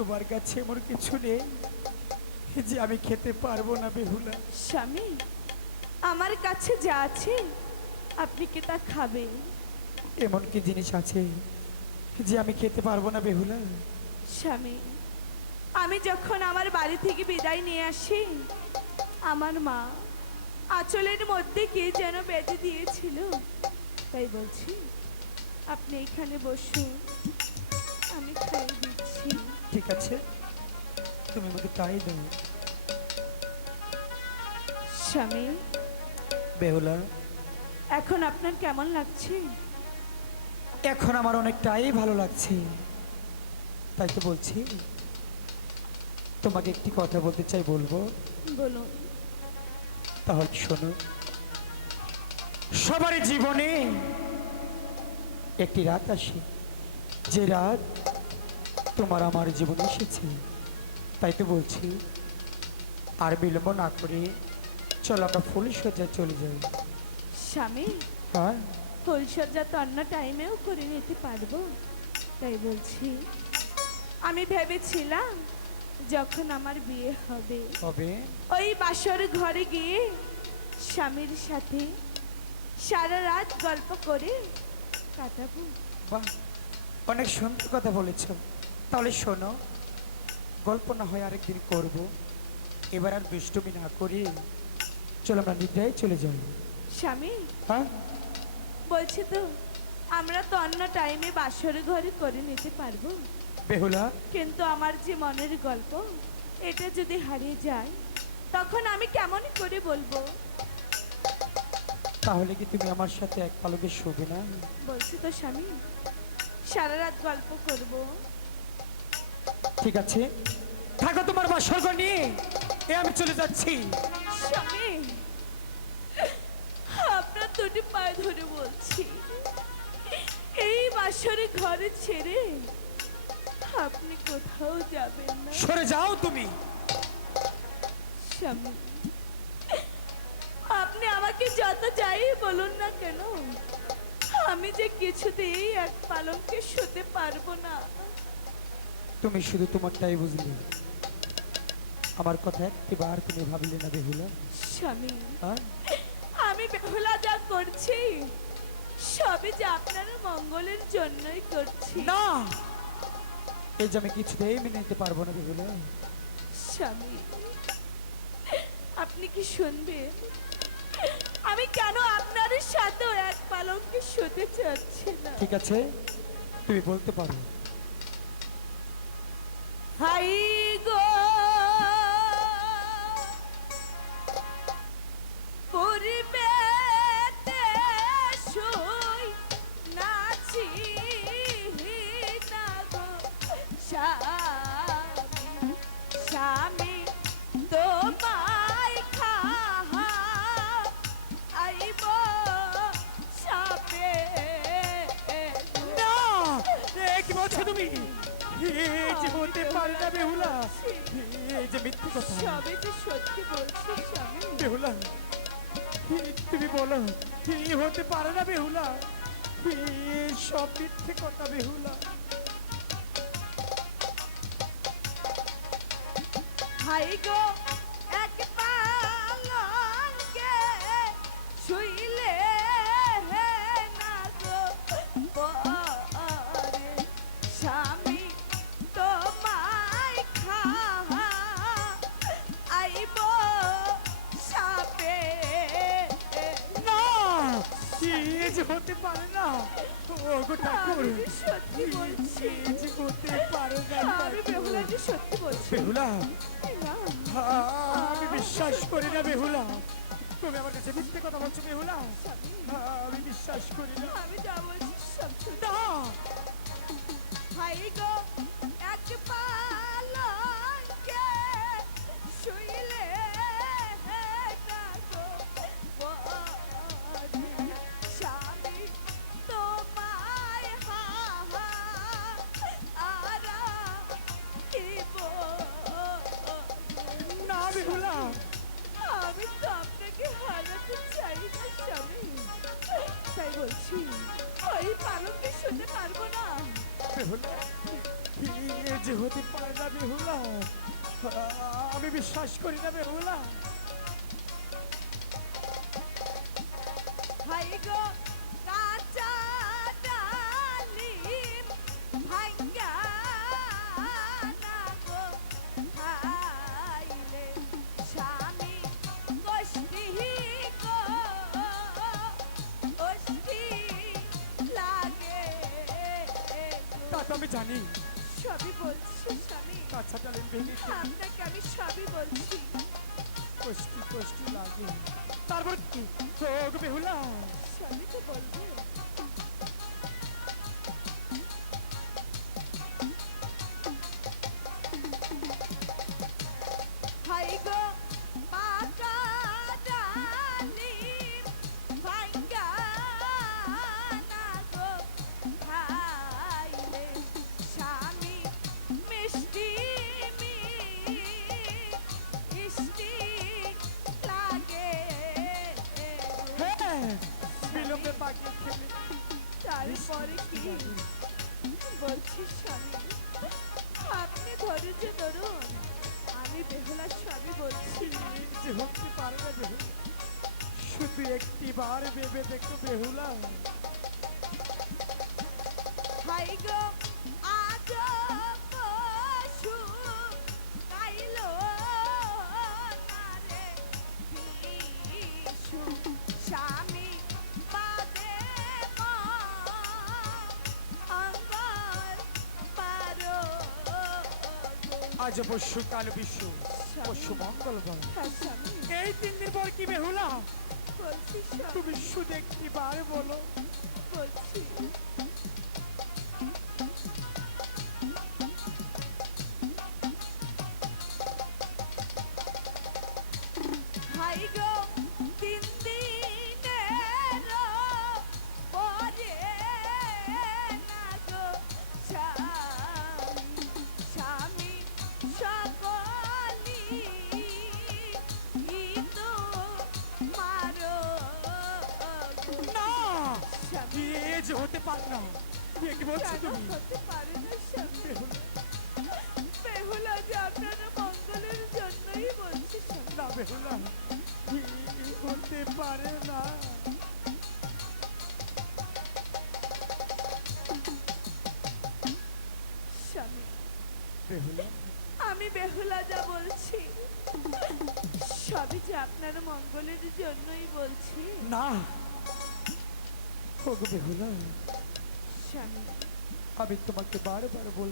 তোমার কাছে এমন কিছু নেই যে আমি খেতে পারব না বেহুলা। স্বামী আমার কাছে যা আছে আপনি কি তা খাবেন? এমন কি জিনিস আছে যে আমি খেতে পারব না বেহুলা? স্বামী আমি যখন আমার বাড়ি থেকে বিদায় নিয়ে আসি আমার মা আঁচলের মধ্যে কে যেন বেঁধে দিয়েছিল। তাই বলছি আপনি এখানে বসুন। আছে তুমি আমাকে তাই দাও। স্বামী বেহুলা এখন আপনার কেমন লাগছে? এখন আমার অনেকটাই ভালো লাগছে। তাই তো বলছি তোমাকে একটি কথা বলতে চাই বলব? বলুন। তাহলে শোনো সবার জীবনে একটি রাত আসে। যে রাত তোমার আমার জীবনে এসেছে। তাই তো বলছি আর বিলম্ব না করে চলো আমরা ফুল সজ্জায় চলে যাই। স্বামী? হ্যাঁ? ফুলসজ্জা তো অন্য টাইমেও করে নিতে পারব তাই বলছি। আমি ভেবেছিলাম যখন আমার বিয়ে হবে হবে? ওই বাসর ঘরে গিয়ে স্বামীর সাথে সারা রাত গল্প করে কাটাবো। বাহ অনেক সুন্দর কথা বলেছ। তাহলে শোনো গল্প না হয় আরেকদিন করব। এবার আর দুষ্টুমি না করে। চলো আমরা নিদ্রায় চলে যাই। স্বামী? হ্যাঁ? বলছি তো আমরা তো অন্য টাইমে বাসর ঘরে করে নিতে পারব। বেহুলা? কিন্তু আমার যে মনের গল্প এটা যদি হারিয়ে যায় তখন আমি কেমন করে বলব? তাহলে কি তুমি আমার সাথে এক পালকে শোবে না? বলছি তো স্বামী সারা রাত গল্প করব। ঠিক আছে? থাকো তোমার বাসর্গ নিয়ে। এ আমি চলে যাচ্ছি। স্বামী আপনার দুটি পায়ে ধরে বলছি এই বাসরে ঘরে ছেড়ে আপনি কোথাও যাবেন না। সরে যাও তুমি। স্বামী আপনি আমাকে যত যাই বলুন না কেন আমি যে কিছুতেই এক পালনকে শুতে পারব না। তুমি শুধু তোমারটাই বুঝলে। আমার কথা একটিবার তুমি ভাবলে না বেহুলা। স্বামী হ্যাঁ? আমি বেহুলা যা করছি সবই যে আপনার মঙ্গলের জন্যই করছি। না! এই যে আমি কিছুতেই মেনে নিতে পারব না বেহুলা। স্বামী আপনি কি শুনবেন? আমি কেন আপনার সাথেও এক পালঙ্কে শুতে চাচ্ছি না? ঠিক আছে তুমি বলতে পারো। হাই গো। পূর্বেতে শুই নাচি না গো। স্বামী স্বামী, তোমায় খাহা আইব সাপে। না কি তুমি? এই যে হতে পারে না বেহুলা। এই যে মিথ্যে কথা। সবই তো সত্যি বলছি স্বামী। বেহুলা তুমি বলো কি হতে পারে না বেহুলা? এ সব মিথ্যে কথা বেহুলা। হাই গো যে হতে পারে না। ও গো ঠাকুর সত্যি বলছি। যে হতে পারে না। আমি বেহুলা যে সত্যি বলছি। বেহুলা আমি বিশ্বাস করি না বেহুলা। তুমি আমার কাছে মিথ্যে কথা বলছো বেহুলা। আমি বিশ্বাস করি না। আমি যা বলছি সব। না। হাই গো এক পালঙ্কে বলছি ওই পালঙ্কে শুনতে পারব না। যে হতে পারে না বেহুলা আমি বিশ্বাস করি না বেহুলা। হাই গো তা আমি জানি। সবই বলছি স্বামী। কাঁচা ডালের ভেঙে আপনাকে আমি সবই বলছি। কষ্টি কষ্টি লাগে। তারপর কি? হোক বেহুলা। সবই তো বলব। তারপরে কি? বলছি স্বামী আপনি ধৈর্য ধরুন আমি বেহুলার স্বামী বলছি। যে হতে পারে না বেহুলা শুধু একটি বার ভেবে দেখো বেহুলা। হাই গো আজ পশু কাল বিশ্ব পশু মঙ্গলবার এই তিন দিন পর কি বেহুলা তুমি শুধু একটি বার বলো। বলছি। কি বলছো তুমি স্বামী যে আপনার মঙ্গলের জন্যই বলছি। না বেহুলা হতে আমি বেহুলা যা বলছি, সবই যে আপনার মঙ্গলের জন্যই বলছি না বেহুলা স্বামী আমি তোমাকে বারবার বল